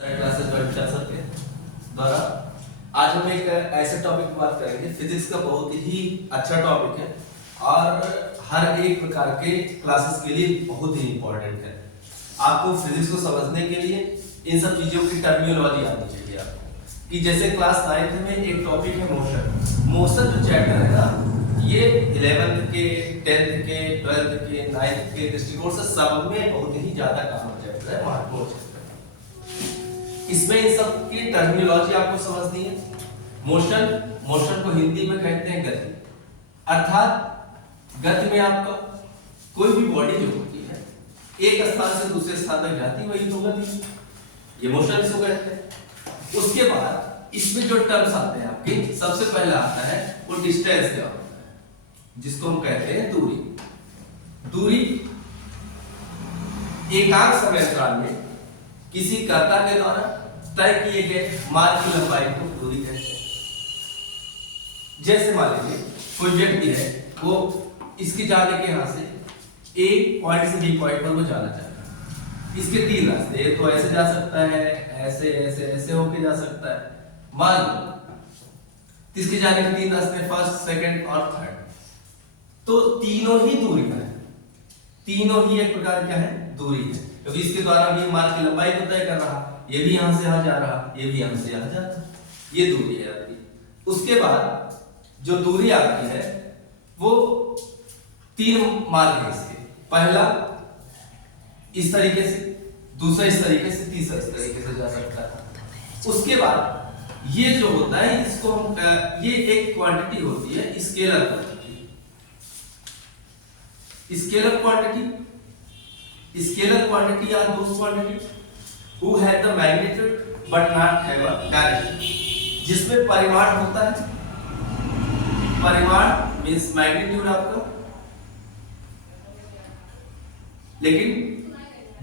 Classes बैठा सबके द्वारा आज हम एक ऐसे टॉपिक की बात करेंगे। फिजिक्स का बहुत ही अच्छा टॉपिक है और हर एक प्रकार के क्लासेस के लिए बहुत ही इंपॉर्टेंट है। आपको फिजिक्स को समझने के लिए इन सब चीजों की टर्मिनोलॉजी आनी चाहिए आपको। कि जैसे क्लास 9th में एक टॉपिक है मोशन। मोशन जो चैप्टर है ना, ये 11th के 10th के 12th के 9th के दृष्टिकोण से सब में बहुत ही ज्यादा कॉमन चैप्टर है, महत्वपूर्ण चैप्टर। इसमें इन सब की टर्मिनोलॉजी आपको समझनी है। मोशन को हिंदी में कहते हैं गति। अर्थात गति में आपका कोई भी बॉडी जो होती है एक स्थान से दूसरे स्थान तक जाती है, वही तो गति, ये मोशन इसको कहते हैं। उसके बाद इसमें जो टर्म्स आते हैं आपके, सबसे पहला आता है वो डिस्टेंस क्या होता है, जिसको हम कहते हैं दूरी। दूरी एकांक समय अंतराल में किसी कर्ता के द्वारा तय किए गए मार्ग की लंबाई को दूरी कहते हैं। जैसे मान लीजिए कोई व्यक्ति है, वो इसके जाने के यहां से ए पॉइंट से बी पॉइंट पर वो जाना चाहता है। इसके तीन रास्ते, एक तो ऐसे जा सकता है, ऐसे ऐसे ऐसे होके जा सकता है। मान लो इसके जाने के तीन रास्ते, फर्स्ट, सेकंड और थर्ड। तो तीनों ही दूरी है, तीनों ही एक प्रकार क्या है, दूरी है, क्योंकि इसके द्वारा भी मार्ग की लंबाई को तय कर रहा, ये भी यहां से यहां जा रहा, ये भी यहां से यहां जा रहा, ये दूरी है आपकी। उसके बाद जो दूरी आपकी है वो तीन मार्ग है इसके। पहला इस तरीके से, दूसरा इस तरीके से, तीसरा इस तरीके से जा सकता है। उसके बाद ये जो होता है इसको हम ये एक क्वांटिटी होती है, scalar quantity. Scalar quantity, scalar quantity are those quantity who have the magnitude but not have a direction, जिसमें परिमाण होता है। परिमाण मींस मैग्नीट्यूड आपका, लेकिन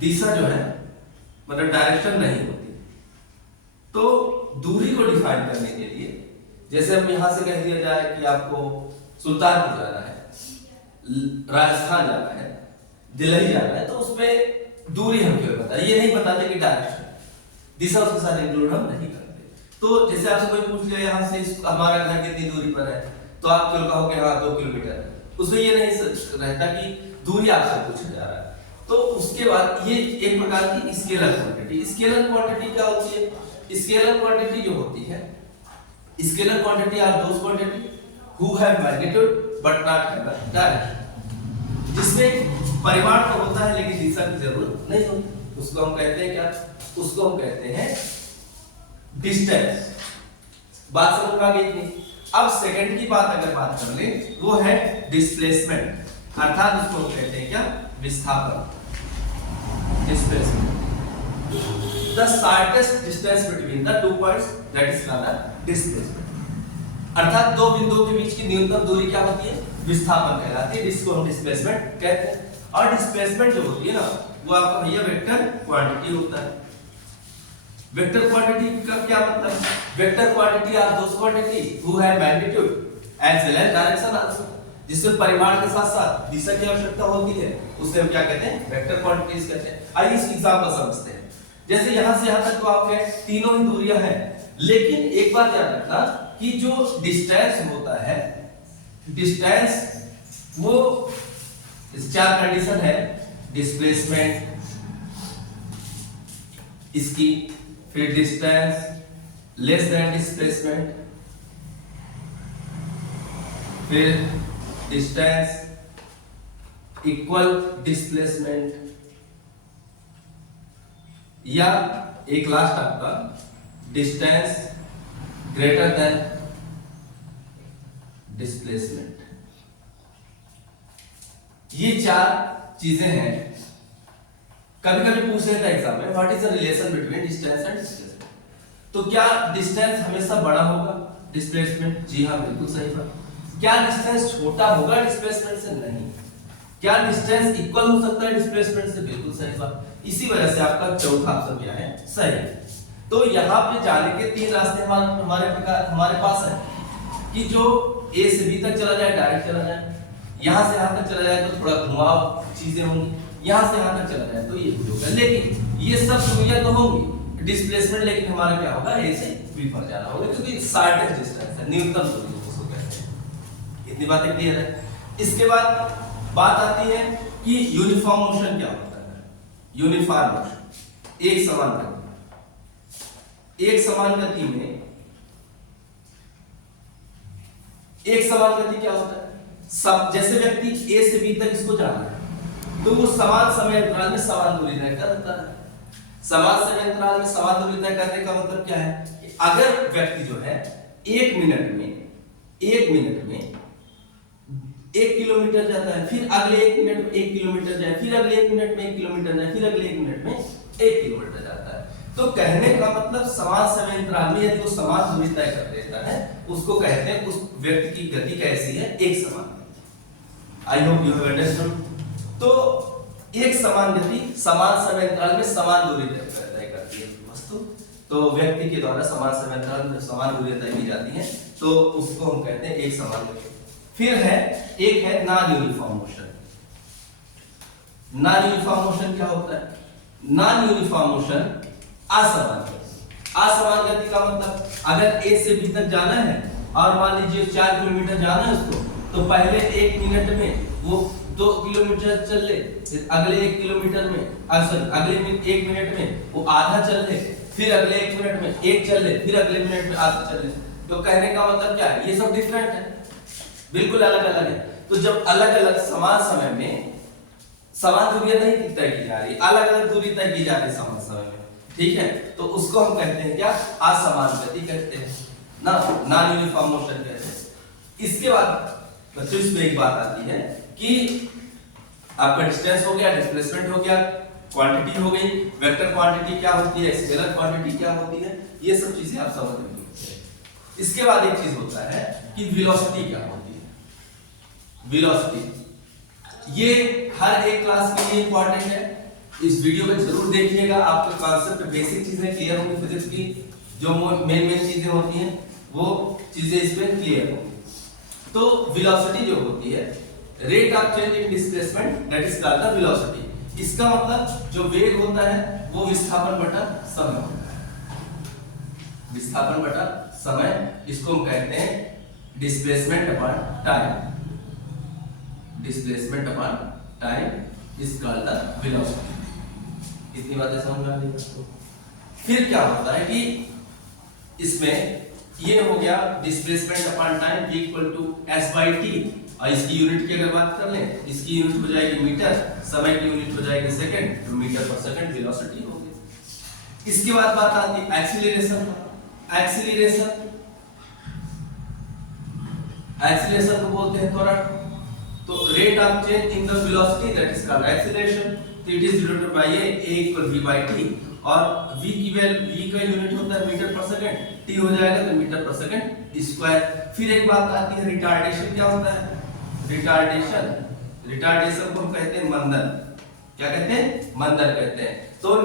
दिशा जो है मतलब डायरेक्शन नहीं होती। तो दूरी को डिफाइन करने के लिए, जैसे हम यहां से कह दिया जाए कि आपको सुल्तानपुर जाना है, राजस्थान जाना है, दिल्ली जाना है, तो उसमें दूरी हम क्यों बताते, ये नहीं बताते कि डायरेक्शन, दिशा उसके साथ इंक्लूड हम नहीं करते। तो जैसे आपसे कोई पूछ लिया यहाँ से हमारा घर कितनी दूरी पर है, तो आप क्यों कहोगे हाँ 2 किलोमीटर है, उसमें ये नहीं रहता कि दूरी आपसे पूछा जा रहा है। तो उसके बाद ये एक प्रकार की स्केलर क्वांटिटी। स्केलर क्वांटिटी क्या होती है? स्केलर क्वांटिटी जो होती है, scalar quantity are those quantity who have magnitude but not have direction, जिसमें परिमाण तो होता है लेकिन दिशा की जरूरत नहीं होती। उसको हम कहते हैं क्या? उसको हम कहते हैं डिस्टेंस। बात समझ में आ गई थी। अब सेकंड की बात अगर बात कर ले, वो है डिस्प्लेसमेंट, अर्थात उसको हम कहते हैं क्या? विस्थापन, displacement. The shortest distance between the two points, that is called displacement. अर्थात दो बिंदुओं के बीच की न्यूनतम दूरी क्या होती है? विस्थापन कहलाती है, जिसको हम डिस्प्लेसमेंट कहते हैं। और डिस्प्लेसमेंट जो होती है ना, वो आपका भैया वेक्टर क्वांटिटी होता है। वेक्टर क्वांटिटी का क्या मतलब है? Vector quantity are those quantity who have magnitude as well as direction also, जिसमें परिमाण के साथ साथ दिशा की आवश्यकता होती है, उसे हम क्या कहते हैं? वेक्टर क्वांटिटीज कहते हैं। आइए इस एग्जांपल समझते हैं। जैसे यहां से यहां तक तो आपके तीनों ही दूरियां हैं, लेकिन एक बात याद रखना कि जो डिस्टेंस होता है, डिस्टेंस वो चार कंडीशन है, डिस्प्लेसमेंट इसकी, फिर डिस्टेंस लेस देन डिस्प्लेसमेंट, फिर डिस्टेंस इक्वल डिस्प्लेसमेंट, या एक लास्ट आपका डिस्टेंस ग्रेटर देन डिस्प्लेसमेंट। ये चार चीजें हैं। कभी कभी पूछ लेता है एग्जाम में, what is the relation between distance and displacement. तो क्या डिस्टेंस हमेशा बड़ा होगा डिस्प्लेसमेंट? जी हाँ, बिल्कुल सही बात। क्या डिस्टेंस छोटा होगा डिस्प्लेसमेंट से? नहीं। क्या डिस्टेंस इक्वल हो सकता है डिस्प्लेसमेंट से? बिल्कुल सही बात। इसी वजह से आपका चौथा ऑप्शन क्या है? सही है। तो यहाँ पे जाने के तीन रास्ते हमारे पास है कि जो ए से बी तक चला जाए, डायरेक्ट चला जाए, यहां से यहां तक चला जाए तो थोड़ा घुमाव चीजें होंगी, यहां से यहां तक चला जाए तो ये होगा। लेकिन ये सब दूरियां तो होंगी, डिस्प्लेसमेंट लेकिन हमारा क्या होगा, ए से बी पर जाना होगा, क्योंकि शॉर्टेस्ट डिस्टेंस है, न्यूनतम दूरी जिसको कहते हैं। इतनी बातें क्लियर है। इसके बाद बात आती है कि यूनिफॉर्म मोशन क्या होता है। यूनिफॉर्म मोशन एक समान गति, एक समान गति में एक समान गति क्या होता है, सब जैसे व्यक्ति ए से बी तक इसको जाना है तो वो समान समय अंतराल में समान दूरी तय करता है। समान समय अंतराल में समान दूरी तय करने का मतलब क्या है कि अगर व्यक्ति जो है एक मिनट में 1 किलोमीटर जाता है, फिर अगले 1 मिनट में 1 किलोमीटर जाए, फिर अगले 1 मिनट में 1 किलोमीटर जाए, फिर अगले 1 मिनट में 1 किलोमीटर जाता है, तो कहने का मतलब समान समय अंतराल में यदि वो समान दूरी तय कर देता है उसको कहते हैं उस व्यक्ति की गति कैसी है, एक समान। I hope you have understood. तो एक समान गति समान समय अंतराल में समान दूरी तय करती है वस्तु, तो व्यक्ति के द्वारा समान समय अंतराल में समान दूरी तय की जाती है, तो उसको हम कहते हैं एक समान गति। फिर है एक है non uniform motion. Non uniform motion क्या होता है, नॉन यूनिफॉर्म मोशन असमान गति। असमान गति का मतलब अगर ए से बी तक जाना है और मान लीजिए 4 किलोमीटर जाना है उसको, तो पहले 1 मिनट में वो 2 किलोमीटर चल ले, फिर अगले 1 किलोमीटर में अगले 1 मिनट में वो आधा चल ले, फिर अगले 1 मिनट में 1 चल ले, फिर अगले मिनट में आधा चल ले। तो कहने का मतलब क्या है, ये सब डिफरेंट है, बिल्कुल अलग अलग है। तो जब अलग अलग समान समय में समान दूरी नहीं तय की जा रही, अलग अलग दूरी तय की जा रही समान समय में, ठीक है, तो उसको हम कहते हैं क्या, असमान गति कहते हैं ना, नॉन यूनिफॉर्म मोशन कहते हैं। इसके बाद बच्चों इसमें एक बात आती है कि आपका डिस्टेंस हो गया, डिस्प्लेसमेंट हो गया, क्वांटिटी हो गई, वेक्टर क्वांटिटी क्या होती है, स्केलर क्वांटिटी क्या होती है, ये सब चीजें आप समझ लेंगे। इसके बाद एक चीज होता है कि वेलोसिटी क्या होती है। वेलोसिटी ये हर एक क्लास के लिए इंपॉर्टेंट है, इस वीडियो को जरूर देखिएगा, आपके कॉन्सेप्ट बेसिक चीजें क्लियर होंगी, फिजिक्स की जो मेन चीजें होती हैं वो चीजें इसमें क्लियर होंगी। तो वेलोसिटी जो होती है, rate of change in displacement, that is called the velocity. इसका मतलब जो वेग होता है वो विस्थापन बटा समय होता है, विस्थापन बटा समय, इसको हम कहते हैं displacement upon time. Displacement upon time is called the velocity. इतनी बातें समझ में आ रही है। फिर क्या होता है कि इसमें ये हो गया displacement upon time equal to s/t, और इसकी यूनिट की अगर बात कर लें, इसकी यूनिट हो जाएगी मीटर, समय की यूनिट हो जाएगी सेकंड, तो मीटर पर सेकंड वेलोसिटी हो गई। इसके बाद बात आती है एक्सीलरेशन। एक्सीलरेशन को बोलते हैं त्वरण। तो rate of change in the velocity that is called acceleration, तो it is denoted by a equal v/t, और v की वैल्यू, v का यूनिट होता है मीटर पर सेकंड, t हो जाएगा तो मीटर पर सेकंड स्क्वायर। फिर एक बात आती है रिटार्डेशन। क्या होता है रिटार्डेशन को हम कहते हैं मंदन। क्या कहते हैं, मंदन कहते हैं। तो the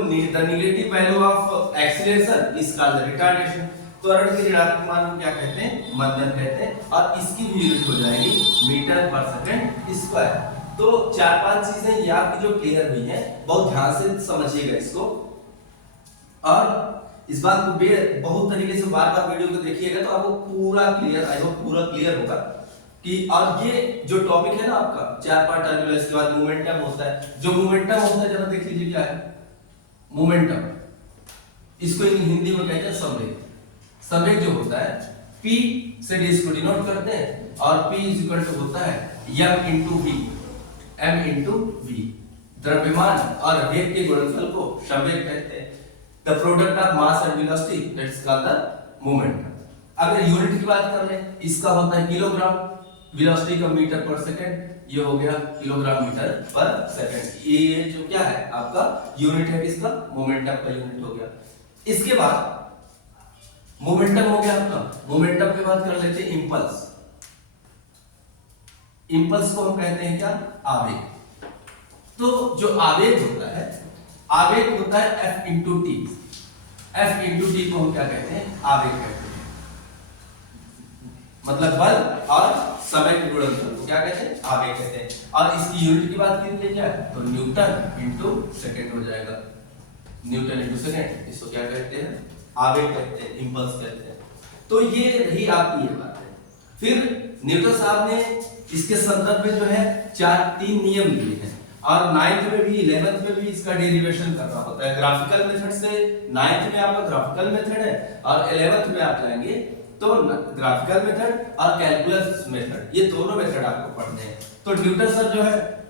negative value of acceleration is called retardation. त्वरण के ऋणात्मक मान को क्या कहते हैं, मंदन कहते हैं, और इसकी भी यूनिट हो जाएगी मीटर पर सेकंड स्क्वायर। तो 4-5 चीजें ये आपकी जो क्लियर हुई हैं, बहुत ध्यान से समझिएगा इसको, और इस बात को बहुत तरीके से बार-बार वीडियो को देखिएगा तो आपको पूरा क्लियर, आई होप पूरा क्लियर होगा कि, और ये जो टॉपिक है ना आपका 4 पार्ट टर्बुलेंस के बाद मोमेंटम होता है। जो मोमेंटम होता है जरा देख लीजिए क्या है मोमेंटम, इसको हिंदी में कहते हैं संवेग। संवेग जो होता है p से d को डिनोट करते हैं, और p इक्वल टू होता है m into v। द्रव्यमान और वेग के गुणनफल को संवेग कहते हैं। The product of mass and velocity that is called the momentum. अगर यूनिट की बात कर लें, इसका होता है किलोग्राम, वेलोसिटी का मीटर पर सेकंड, ये हो गया किलोग्राम मीटर पर सेकंड। ये जो क्या है आपका यूनिट है किसका, मोमेंटम का यूनिट हो गया। इसके बाद मोमेंटम हो गया आपका, मोमेंटम के बाद कर लेते हैं इंपल्स। इंपल्स को हम कहते हैं क्या, आवेग। तो जो आवेग होता है, आवेग होता है F into t। F into t को हम क्या कहते हैं, आवेग कहते हैं। मतलब बल और समय के गुणनफल को क्या कहते हैं, आवेग कहते हैं। और इसकी यूनिट की बात कीजिए क्या, तो न्यूटन इनटू सेकंड हो जाएगा। न्यूटन इंटू सेकेंड, इसको क्या कहते हैं, आवेग कहते हैं, इंपल्स कहते हैं। तो ये रही आपकी ये बात है। फिर न्यूटन साहब ने इसके संदर्भ में जो है 3 नियम दिए हैं, और 9th में भी 11th में भी इसका डेरिवेशन करना होता है ग्राफिकल मेथड से। 9th में आपका ग्राफिकल मेथड है, और 11th में आप जाएंगे तो ग्राफिकल मेथड और कैलकुलस मेथड, ये दोनों मेथड आपको पढ़ने हैं। तो न्यूटन सर जो है,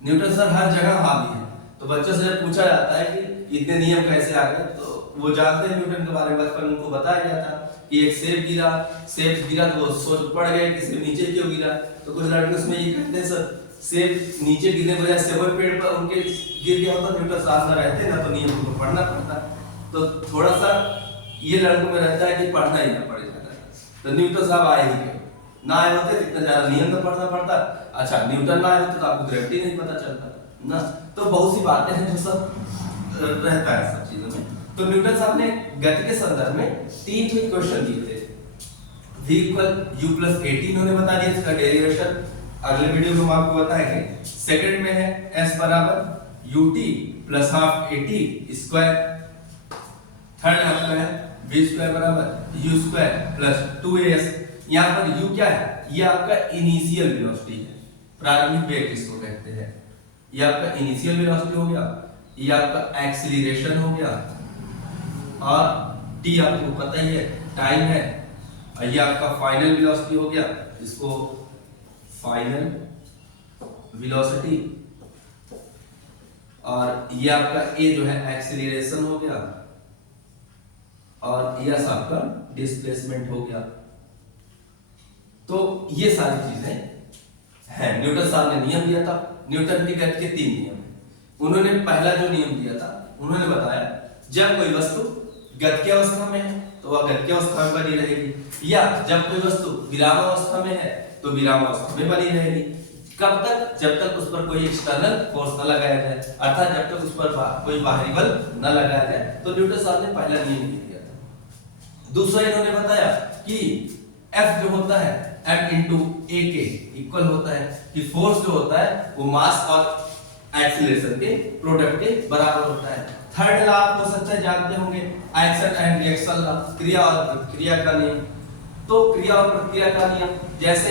न्यूटन सर हर जगह हावी है। तो बच्चों से जब पूछा जाता है कि इतने नियम कैसे आ गए, तो वो जानते हैं न्यूटन के बारे में, बचपन उनको बताया जाता कि एक सेब गिरा तो वो सोच पड़ गए कि सेब नीचे क्यों गिरा। तो कुछ लड़के उसमें ये कहते हैं सर सेब नीचे गिरने की वजह से वो पेड़ पर उनके गिर गया होता, न्यूटन साथ में रहते ना तो नियम को पढ़ना पड़ता। तो थोड़ा सा ये लड़कों में रहता है कि पढ़ना ही ना पड़े जाता। तो न्यूटन साहब आए ही क्यों, ना आए होते इतना ज्यादा नियम तो पढ़ना पड़ता। अच्छा न्यूटन ना आए होते तो आपको ग्रेविटी नहीं पता चलता ना। तो बहुत सी बातें हैं जो सब रहता है सब चीजों में। तो न्यूटन साहब ने गति के संदर्भ में 3 क्वेश्चन दिए थे। v = u + 18 इन्होंने बता दिया, इसका डेरिवेशन अगले वीडियो में हम आपको बताएंगे। सेकंड में है s = ut + ½ at²। थर्ड आपका है v² = u² + 2as। यहाँ पर u क्या है, ये आपका इनिशियल वेलोसिटी है, प्रारंभिक वेग इसको कहते हैं। ये आपका इनिशियल वेलोसिटी हो गया, ये आपका एक्सीलरेशन हो गया, और t आपको पता ही है टाइम है, और ये आपका फाइनल वेलोसिटी हो गया, इसको फाइनल वेलोसिटी, और ये आपका a जो है एक्सीलरेशन हो गया, और यह आपका डिस्प्लेसमेंट हो गया। तो ये सारी चीजें हैं। न्यूटन साहब ने नियम दिया था, न्यूटन की गति के 3 नियम हैं। उन्होंने पहला जो नियम दिया था, उन्होंने बताया जब कोई वस्तु गति की अवस्था में है तो वह गति की अवस्था में बनी रहेगी, या जब कोई वस्तु विरामावस्था में है तो विरामावस्था में बनी रहेगी। कब तक, जब तक उस पर कोई एक्सटर्नल फोर्स न लगाया जाए, अर्थात जब तक उस पर कोई बाहरी बल न लगाया जाए। तो न्यूटन साहब ने पहला नियम दिया था। दूसरा इन्होंने बताया कि F जो होता है F × a के इक्वल होता है, कि फोर्स जो होता है वो मास और एक्सीलरेशन के प्रोडक्ट के बराबर होता है। थर्ड लॉ आप हो सकता है जानते होंगे, एक्शन एंड रिएक्शन लॉ, क्रिया और प्रतिक्रिया का नियम। तो क्रिया और प्रतिक्रिया का नियम, जैसे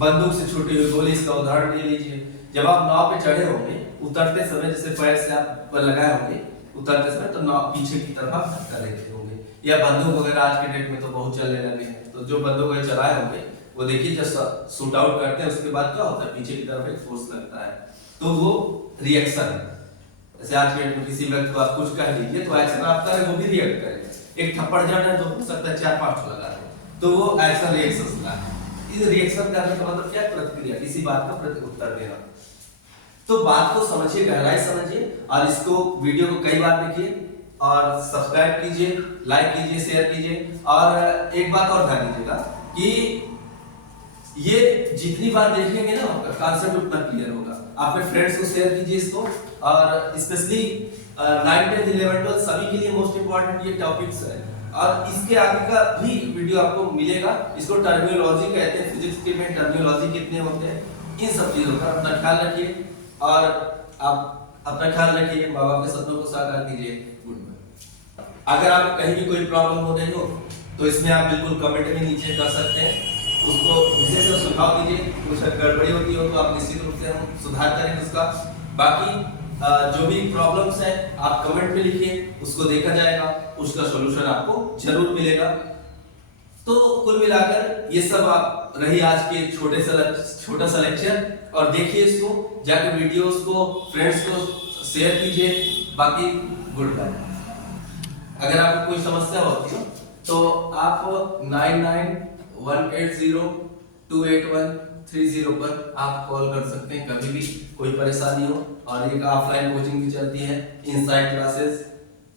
बंदूक से छूटी हुई गोली, इसका उदाहरण ले लीजिए। जब आप नाव पे चढ़े होंगे, उतरते समय जैसे पैर से आप बल लगाए होंगे उतरते समय, तो नाव पीछे की तरफ आप धक्का देते होंगे। या बंदूक वगैरह आज के डेट में तो बहुत चलने लगे हैं, तो जो बंदूक चलाए होंगे वो देखिए जब शूट आउट करते हैं उसके बाद क्या होता है, पीछे की तरफ एक फोर्स लगता है, तो वो रिएक्शन है। जैसे आज के डेट में किसी व्यक्ति को आप कुछ कह दीजिए तो एक्शन आप करें, वो भी रिएक्ट करेगा। एक थप्पड़ जड़ है तो हो सकता है 4-5 लगा दे, तो वो एक्शन रिएक्शन होता है। इस रिएक्शन करने का मतलब क्या, प्रतिक्रिया, किसी बात का प्रत्युत्तर देना। तो बात को समझिए, गहराई समझिए, और इसको वीडियो को कई बार देखिए, और सब्सक्राइब कीजिए, लाइक कीजिए, शेयर कीजिए। और एक बात और ध्यान दीजिएगा कि ये जितनी बार देखेंगे ना कॉन्सेप्ट उतना क्लियर होगा। अपने फ्रेंड्स को शेयर कीजिए इसको, और स्पेशली 9th 10th 11th 12 सभी के लिए मोस्ट इंपॉर्टेंट ये टॉपिक्स है। और इसके आगे का भी वीडियो आपको मिलेगा। इसको टर्मिनोलॉजी कहते हैं, फिजिक्स के में टर्मिनोलॉजी कितने होते हैं, इन सब चीजों का अपना ख्याल रखिए, और आप अपना ख्याल रखिए, माँ बाप के सपनों को साकार कीजिए। Good bye. अगर आप कहीं भी कोई प्रॉब्लम हो रही हो तो इसमें आप बिल्कुल कमेंट में नीचे कर सकते हैं, उसको विशेष सुझाव दीजिए। कुछ गड़बड़ी होती हो तो आप निश्चित रूप से हम सुधार करेंगे उसका। बाकी जो भी प्रॉब्लम्स हैं आप कमेंट में लिखिए, उसको देखा जाएगा, उसका सॉल्यूशन आपको जरूर मिलेगा। तो कुल मिलाकर ये सब आप रही आज के छोटा सा लेक्चर, और देखिए इसको, जाकर वीडियोस को फ्रेंड्स को शेयर कीजिए। बाकी गुड बाय। अगर आपको कोई समस्या होती हो तो आप 9918028130 पर आप कॉल कर सकते हैं, कभी भी कोई परेशानी हो। और एक ऑफलाइन कोचिंग भी चलती है, इनसाइड क्लासेस,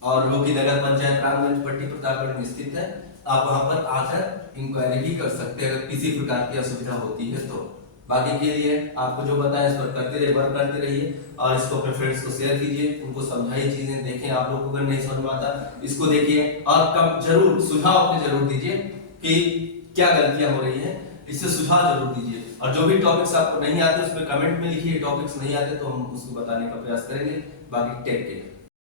और वो की नगर पंचायत रामगंज पट्टी प्रतापगढ़ में स्थित है। आप वहां पर आकर इंक्वायरी भी कर सकते हैं अगर किसी प्रकार की असुविधा होती है तो। बाकी के लिए आपको जो बताया इस पर करते रहिए, वर्क करते रहिए, और इसको अपने फ्रेंड्स को शेयर कीजिए, उनको समझाइए चीजें। देखें आप लोग को अगर नहीं समझ में आता इसको देखिए, और कब जरूर सुझाव अपने जरूर दीजिए कि क्या गलतियां हो रही हैं, इससे सुझाव जरूर दीजिए। और जो भी टॉपिक्स आपको नहीं आते उसमें कमेंट में लिखिए, टॉपिक्स नहीं आते तो हम उसको बताने का प्रयास करेंगे। बाकी टेक केयर।